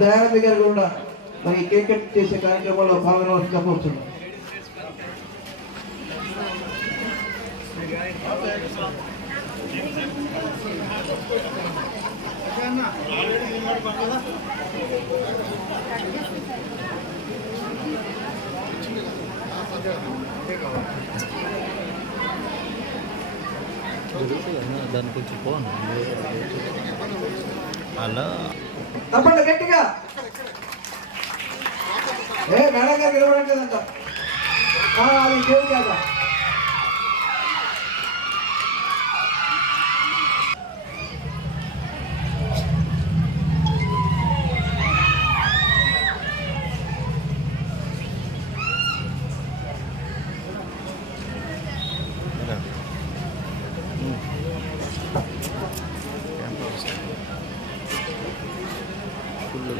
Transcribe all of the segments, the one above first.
దయానంద గారు కూడా మరి కేక్ కట్ చేసే కార్యక్రమంలో పాల్గొనవలసి చెప్పవచ్చు. దాని కొంచెం పోను అలా తప్పండి గట్టిగా. ఏ మేడం గారు నిలబడట్లేదంట ఆ, అది దేవుడి కదా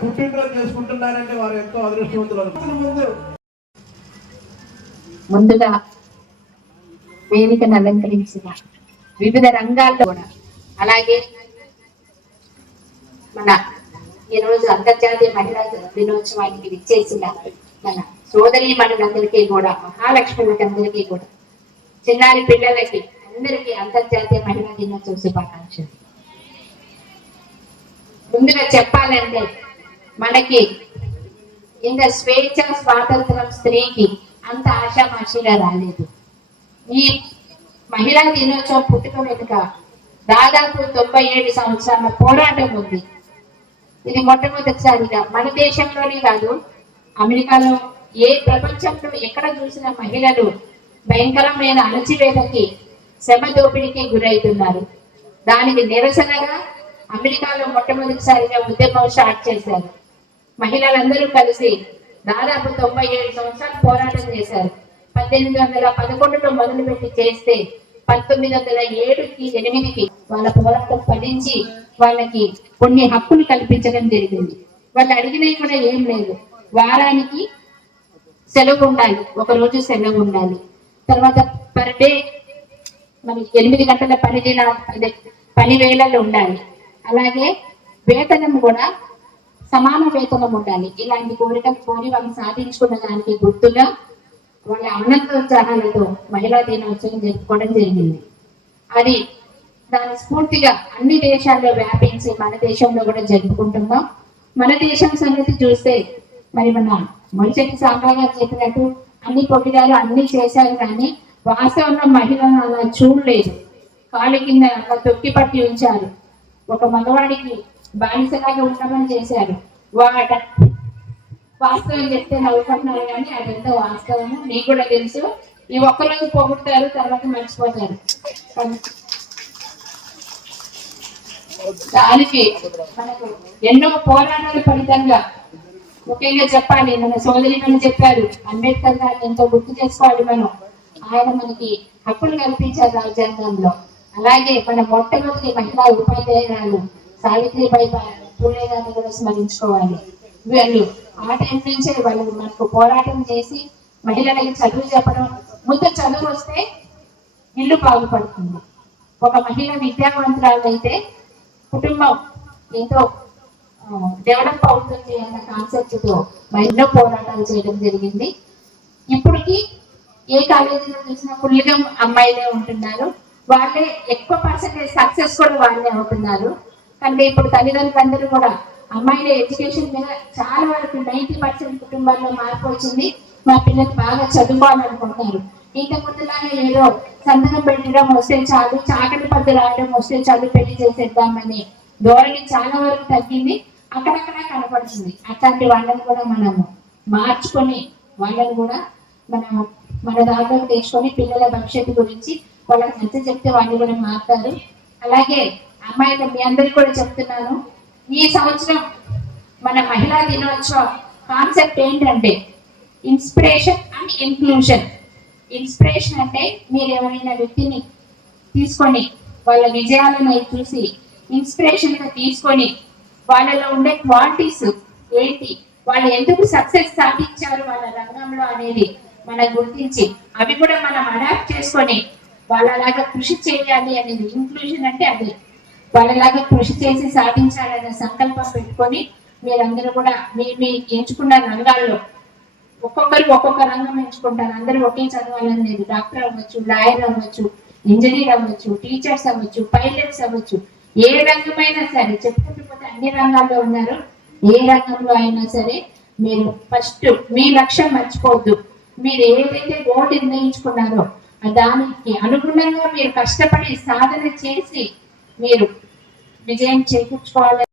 పుట్టినరోజు చేసుకుంటున్నారంటే వారు ఎంతో అదృష్టవంతులు ముందు ముందుగా వేదికను అలంకరించిన వివిధ రంగాల్లో కూడా అలాగే మన ఈరోజు అంతర్జాతీయ మహిళా దినోత్సవానికి విచ్చేసిన మన సోదరి మనులందరికీ కూడా మహాలక్ష్మికి అందరికీ కూడా చిన్నారి పిల్లలకి అందరికీ అంతర్జాతీయ మహిళా దినోత్సవ శుభాకాంక్షలు. ముందుగా చెప్పాలంటే మనకి ఇంత స్వేచ్ఛ స్వాతంత్రం స్త్రీకి అంత ఆశామాషిగా రాలేదు. ఈ మహిళా దినోత్సవం పుట్టుక వెనుక దాదాపు తొంభై ఏడు సంవత్సరాల పోరాటం ఉంది. ఇది మొట్టమొదటిసారిగా మన దేశంలోనే కాదు అమెరికాలో ఏ ప్రపంచంలో ఎక్కడ చూసిన మహిళలు భయంకరమైన అణచివేతకి శ్రమ దోపిడీకి గురవుతున్నారు దానికి నిరసనగా అమెరికాలో మొట్టమొదటిసారిగా ఉద్యమం స్టార్ట్ చేశారు. మహిళలందరూ కలిసి దాదాపు తొంభై ఏడు సంవత్సరాలు పోరాటం చేశారు. పద్దెనిమిది వందల పదకొండులో మొదలుపెట్టి చేస్తే పంతొమ్మిది వందల ఏడుకి ఎనిమిదికి వాళ్ళ పోరాటం ఫలించి వాళ్ళకి కొన్ని హక్కులు కల్పించడం జరిగింది. వాళ్ళు అడిగినవి కూడా ఏం లేదు. వారానికి సెలవు ఉండాలి. ఒక రోజు సెలవు ఉండాలి. తర్వాత పర్ డే మరి ఎనిమిది గంటల పని పని వేళలు ఉండాలి. అలాగే వేతనం కూడా సమాన వేతనం ఉండాలి. ఇలాంటి కోరిక కోరి వాళ్ళు సాధించుకున్న దానికి గుర్తుగా వాళ్ళ ఆనందోత్సాహాలతో మహిళా దినోత్సవం జరుపుకోవడం జరిగింది. అది దాని స్ఫూర్తిగా అన్ని దేశాల్లో వ్యాపించి మన దేశంలో కూడా జరుపుకుంటున్నాం. మన దేశం సంగతి చూస్తే మరి మన మొలిచెట్టి సాంబా చెప్పినట్టు అన్ని పొగిడారు అన్ని చేశారు కానీ వాస్తవంలో మహిళను అలా చూడలేదు. కాళ్ళ కింద అలా తొక్కి పట్టి ఉంచారు. ఒక మగవాడికి బానిసలాగా ఉండమని చేశారు. వాట వాస్తవం చెప్తే నవ్వుకుంటున్నారు కానీ అదంతా వాస్తవము. నీకు కూడా తెలుసు. ఈ ఒక్కరోజు పొగుడతారు తర్వాత మర్చిపోతారు. దానికి మనకు ఎన్నో పోరాటాల ఫలితంగా ముఖ్యంగా చెప్పాలి. మన సోదరి మనం చెప్పారు అంబేద్కర్ గారిని ఎంతో గుర్తు చేసుకోవాలి మనం. ఆయన మనకి హక్కులు కల్పించారు రాజ్యాంగంలో. అలాగే మన మొట్టమొదటి మహిళా ఉపాధ్యాయురాలు సావిత్రిబాయి బా- పూలే గారిని కూడా స్మరించుకోవాలి. వీళ్ళు ఆ టైం నుంచే వాళ్ళు మనకు పోరాటం చేసి మహిళలకి చదువు చెప్పడం ముందు చదువు వస్తే ఇల్లు బాగుపడుతుంది. ఒక మహిళ విద్యావంతురాలైతే కుటుంబం ఎంతో డెవలప్ అవుతుంది అన్న కాన్సెప్ట్తో ఎన్నో పోరాటాలు చేయడం జరిగింది. ఇప్పటికి ఏ కాలేజీలో చూసినా ఫుల్గా అమ్మాయిలే ఉంటున్నారు. వాళ్ళే ఎక్కువ పర్సెంటేజ్ సక్సెస్ కూడా వాళ్ళే అవుతున్నారు. అంటే ఇప్పుడు తల్లిదండ్రులందరూ కూడా అమ్మాయిల ఎడ్యుకేషన్ మీద చాలా వరకు నైంటీ పర్సెంట్ కుటుంబాల్లో మార్పు వచ్చింది. మా పిల్లలు బాగా చదువుకోవాలనుకుంటున్నారు. ఇంత ముందులాగా ఏదో సంతకం పెట్టడం వస్తే చాలు చాకటి పద్దు రాయడం వస్తే చాలు పెళ్ళి చేసేద్దామని ధోరణి చాలా వరకు తగ్గింది. అక్కడక్కడ కనపడుతుంది. అట్లాంటి వాళ్ళని కూడా మనము మార్చుకొని వాళ్ళని కూడా మనం మన దాంట్లో తెచ్చుకొని పిల్లల భవిష్యత్తు గురించి వాళ్ళకి నచ్చ చెప్తే వాళ్ళు కూడా మారుతారు. అలాగే అమ్మాయిలు మీ అందరికీ కూడా చెప్తున్నాను. ఈ సంవత్సరం మన మహిళా దినోత్సవ కాన్సెప్ట్ ఏంటంటే ఇన్స్పిరేషన్ అండ్ ఇన్క్లూషన్ ఇన్స్పిరేషన్ అంటే మీరు ఎవరైనా వ్యక్తిని తీసుకొని వాళ్ళ విజయాలను చూసి ఇన్స్పిరేషన్గా తీసుకొని వాళ్ళలో ఉండే క్వాలిటీస్ ఏంటి వాళ్ళు ఎందుకు సక్సెస్ సాధించారు వాళ్ళ రంగంలో అనేది మనం గుర్తించి అవి కూడా మనం అడాప్ట్ చేసుకొని వాళ్ళలాగా కృషి చేయాలి అనేది ఇంక్లూజన్ అంటే అదే. వాళ్ళలాగా కృషి చేసి సాధించాలనే సంకల్పం పెట్టుకొని మీరందరూ కూడా మీ మీ ఎంచుకున్న రంగాల్లో ఒక్కొక్కరు ఒక్కొక్క రంగం ఎంచుకుంటారు. అందరూ ఒకే చదవాలని లేదు. డాక్టర్ అవ్వచ్చు లాయర్ అవ్వచ్చు ఇంజనీర్ అవ్వచ్చు టీచర్స్ అవ్వచ్చు పైలట్స్ అవ్వచ్చు. ఏ రంగమైనా సరే చెప్పుకుంటూ పోతే అన్ని రంగాల్లో ఉన్నారు. ఏ రంగంలో అయినా సరే మీరు ఫస్ట్ మీ లక్ష్యం మర్చిపోవద్దు. మీరు ఏదైతే గోల్ నిర్ణయించుకున్నారో దానికి అనుగుణంగా మీరు కష్టపడి సాధన చేసి మీరు విజయం చేకూర్చుకోవాలి.